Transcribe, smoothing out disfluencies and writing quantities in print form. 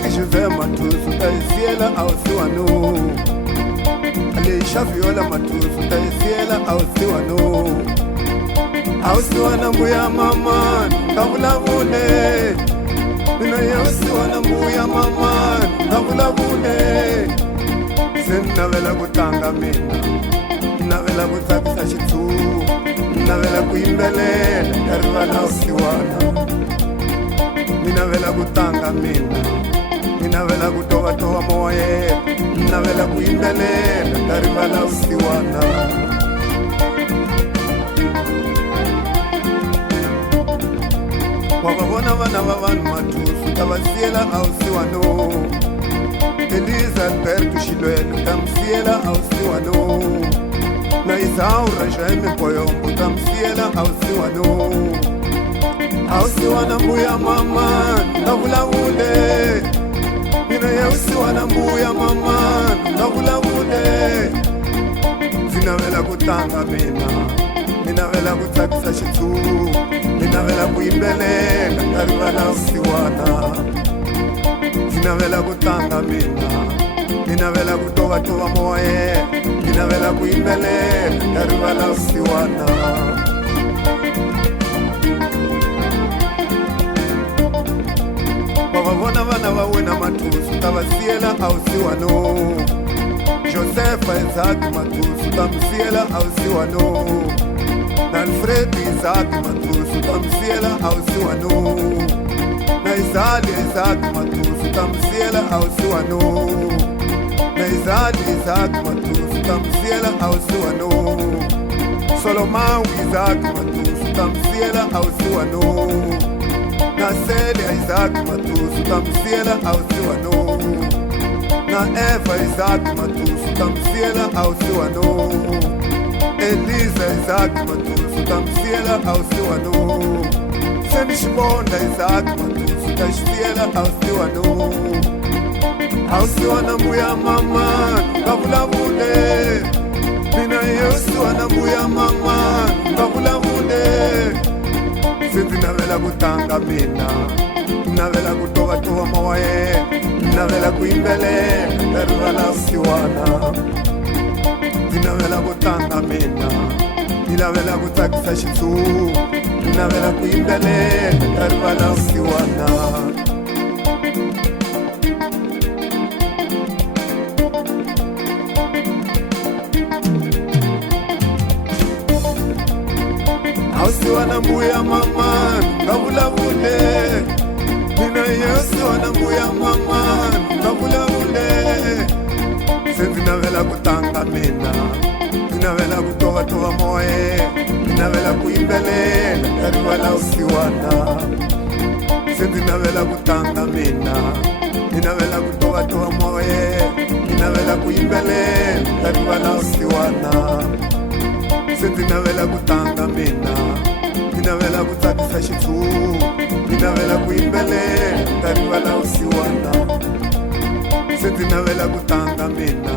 José Matuso Taisiela Ausiwano Alisha Viola Matuso Taisiela Ausiwano Ausiwana mbuya mama Kavula vune Mina yausiwana mbuya mama Kavula vune Sinavela kutanga mina Navela kutsakisa chitu Navela kuimbelela Karivala Ausiwana Ninavela kutanga mina Ninavela kutoa moye Ninavela kuimbelela Karivala Ausiwana Wakabona vana vavanu Matuso Tavasiela Ausiwano Eliza Alberto Shilwelo Tamsiela Ausiwano Na Isaura Jaime Poyombo Tamsiela Ausiwano Ausiwana mbuya mama Ndavula vule Mina ya usiwana mbuya mama Ndavula vule Zinavela kutanga mina Ninavela kutsakisa chitu Ninavela kuimbelela Karivala Ausiwana Ninavela kutanga mina Ninavela kutoa moye Ninavela kuimbelela Karivala Ausiwana Wakavona vana vawena Matuso Tavasiela Ausiwano Josefa Isaac Matuso Tamsiela Ausiwano Na Alfred Isaac Matuso Tamsiela Ausiwano Na Izali Isaac Matuso Tamsiela Ausiwano Na Izali Isaac Matuso Tamsiela Ausiwano Solomon Isaac Matuso Tamsiela Ausiwano Na Celia Isaac Matuso Tamsiela Ausiwano Na Eva Isaac Matuso Tamsiela Ausiwano Eliza Isaac Matuso Tamsiela Ausiwano Senishibonda Isaac Matuso Tamsiela Ausiwano Ausiwana mbuya mama Kavula vule Mina Ausiwana mbuya mama Kavula vule Sinavela kutanga mina Navela kutoa moye Navela kuimbelela Karivala Ausiwana Ninavela kutanga mina Ninavela kutsakisa chitu Ninavela kuimbelela Karivala Ausiwana Ausiwana mbuya mama Kavula vule Mina Ausiwana mbuya mama Kavula vule Sinavela kutanga mina Ninavela kutoa moye Ninavela kuimbelela Karivala Ausiwana Sinavela kutanga mina Ninavela kutoa moye Ninavela kuimbelela Karivala Ausiwana Sinavela kutanga mina Ninavela kutsakisa chitu Ninavela kuimbelela Karivala Ausiwana Sinavela kutanga mina